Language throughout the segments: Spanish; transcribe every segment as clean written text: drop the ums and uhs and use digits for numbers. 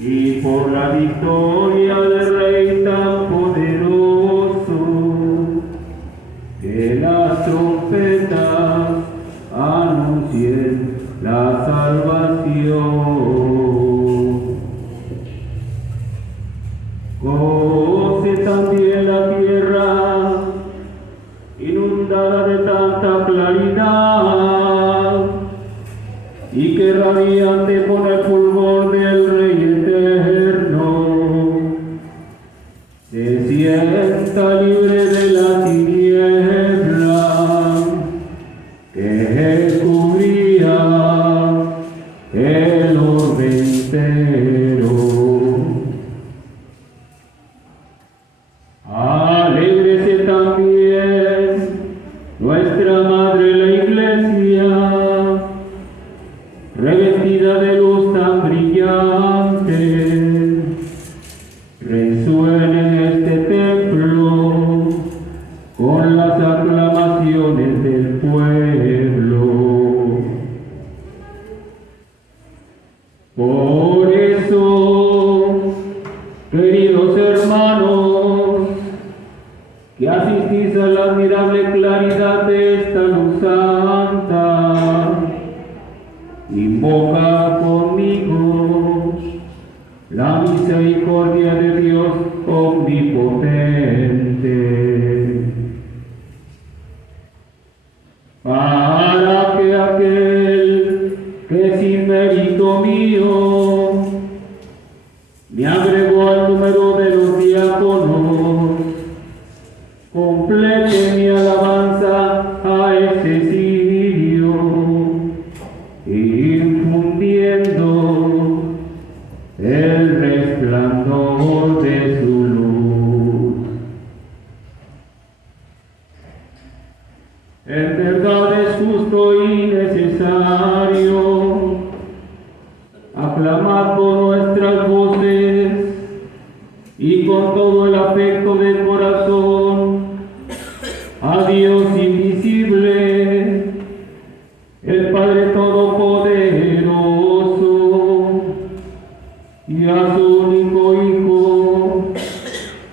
y por la victoria del Rey tan poderoso, que las trompetas anuncien la salvación. Goce también la tierra, inundada de tanta claridad, y que radiante con el fulgor del Rey eterno, se sienta libre de la tiniebla que cubría el orbe entero. Alégrese también nuestra Madre la Iglesia, revestida de luz tan brillante. Resuene en este templo con las aclamaciones del pueblo. Por eso, queridos hermanos, que asistís a la admirable claridad de esta luz santa, invoca conmigo la misericordia de Dios omnipotente, para que aquel que sin mérito mío me agregó al número de los diáconos, complete mi alabanza a ese cirio, infundiendo el resplandor de su luz. En verdad es justo y necesario aclamar con nuestras voces y con todo el afecto del corazón a Dios invisible, el Padre Todopoderoso, y a su único Hijo,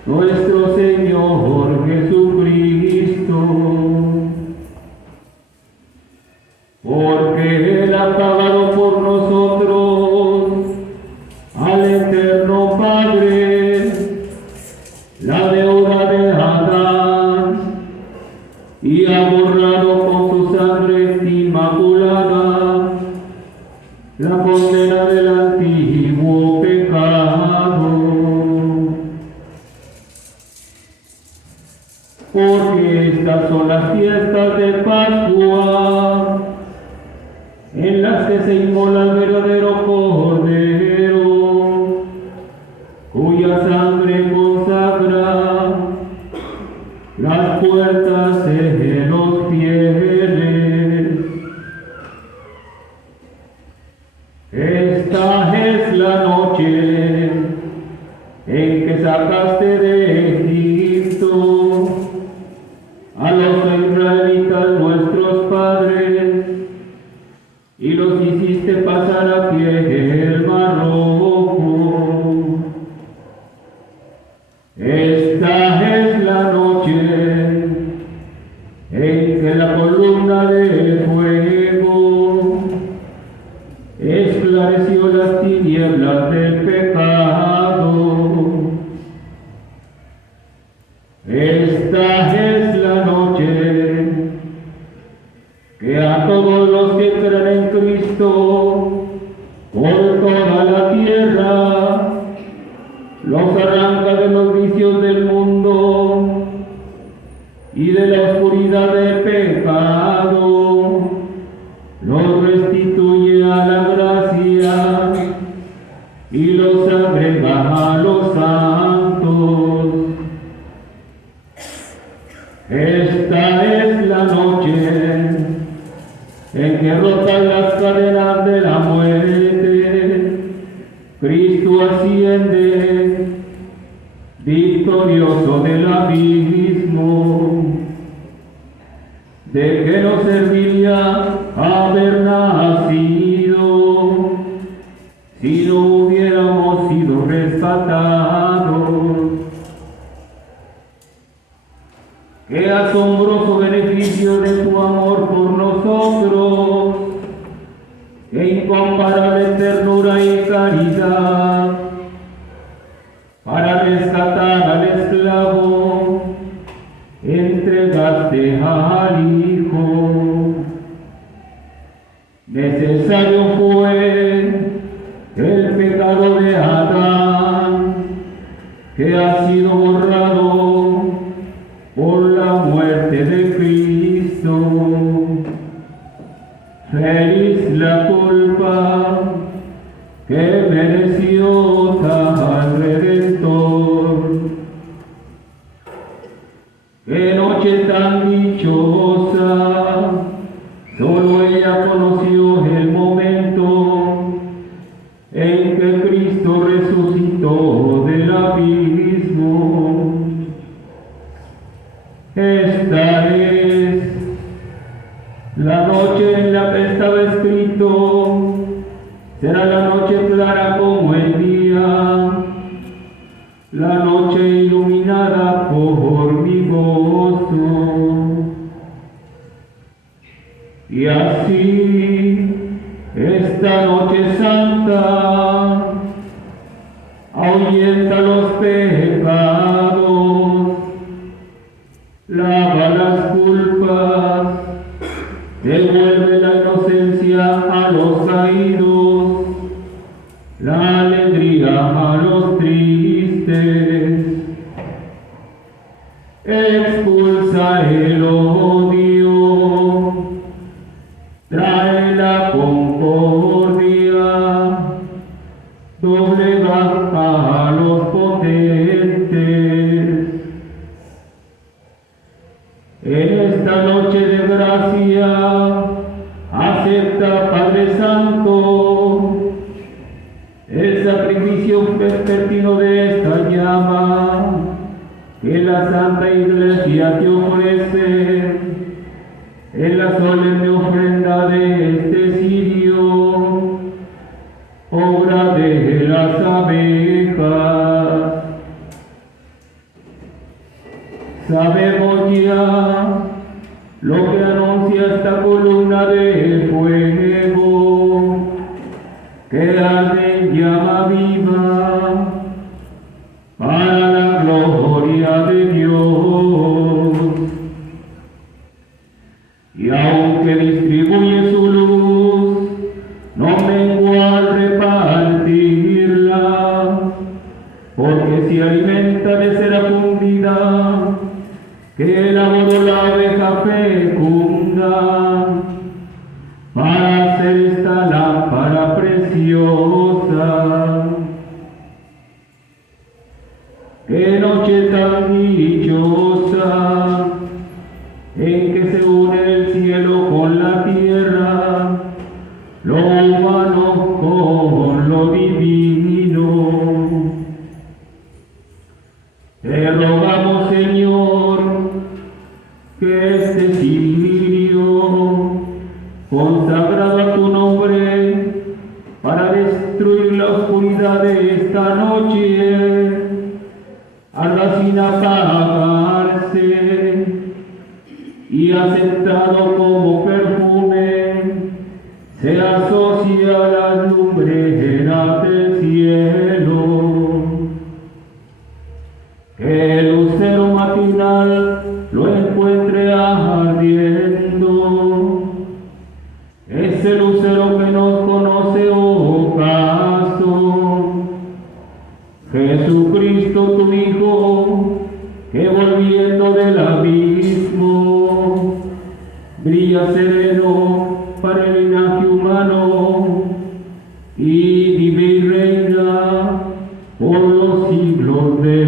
nuestro Señor Jesucristo, porque Él ha pagado por nosotros al eterno Padre la deuda de Adán, y ha borrado con su sangre inmaculada la condena del antiguo pecado. Porque estas son las fiestas de Pascua, en las que se inmola el verdadero Cordero, cuya sangre consagra las puertas de los fieles. Esta es la noche en que sacaste de Egipto a los israelitas nuestros padres, y los hiciste pasar a pie el Mar Rojo. Esta es la noche en que la columna de fuego esclareció las tinieblas del pecado. Esta es la noche que a todos los que creen en Cristo por toda la tierra los arranca de los vicios del mundo y de la oscuridad del pecado, los restituye a la gracia y los agrega a los santos. Esta es la noche en que rotan las cadenas de la muerte, Cristo asciende victorioso del abismo. ¿De qué nos serviría haber nacido si y no hubiéramos sido rescatados. Qué asombroso beneficio de tu amor por nosotros, qué incomparable ternura y caridad. Para rescatar al esclavo, entregaste al Hijo. Necesario fue el pecado de Adán, que ha sido borrado por la muerte de Cristo. Feliz la culpa que mereció tal Redentor. Qué noche tan dichosa, solo ella conoció el momento en que Cristo resucitó del abismo. Esta es la noche en la que estaba escrito, será la noche clara como el día, la noche iluminada por mi gozo. Y así, esta noche santa ahuyenta los pecados, lava las culpas, devuelve la inocencia a los caídos, la alegría a los tristes, expulsa el odio, trae la concordia, doblega a los potentes. En esta noche de gracia, acepta, Padre Santo, el sacrificio vespertino de esta llama que la Santa Iglesia te ofrece en la solemne ofrenda de este cirio, obra de las abejas. Sabemos ya lo que anuncia esta columna de fuego, que arde en llama viva para la gloria de Dios. Y aunque distribuye su luz, no mengua al repartirla, porque si alimenta de cera fundida, que elaboró la oveja fecunda, para hacer esta lámpara preciosa. Qué noche tan dichosa, en que se une el cielo con la tierra, lo humano con lo divino. Te rogamos, Señor, que este cirio, consagrado a tu nombre, para destruir la oscuridad de esta noche, haga sin apagarse, y aceptado como perfume, se asocia a las lumbreras del cielo. Que el lucero matinal lo encuentre ardiendo, ese lucero que nos conoce ocaso. Jesucristo tu Hijo, que volviendo del abismo, brilla sereno para el linaje humano, y vive y reina por los siglos de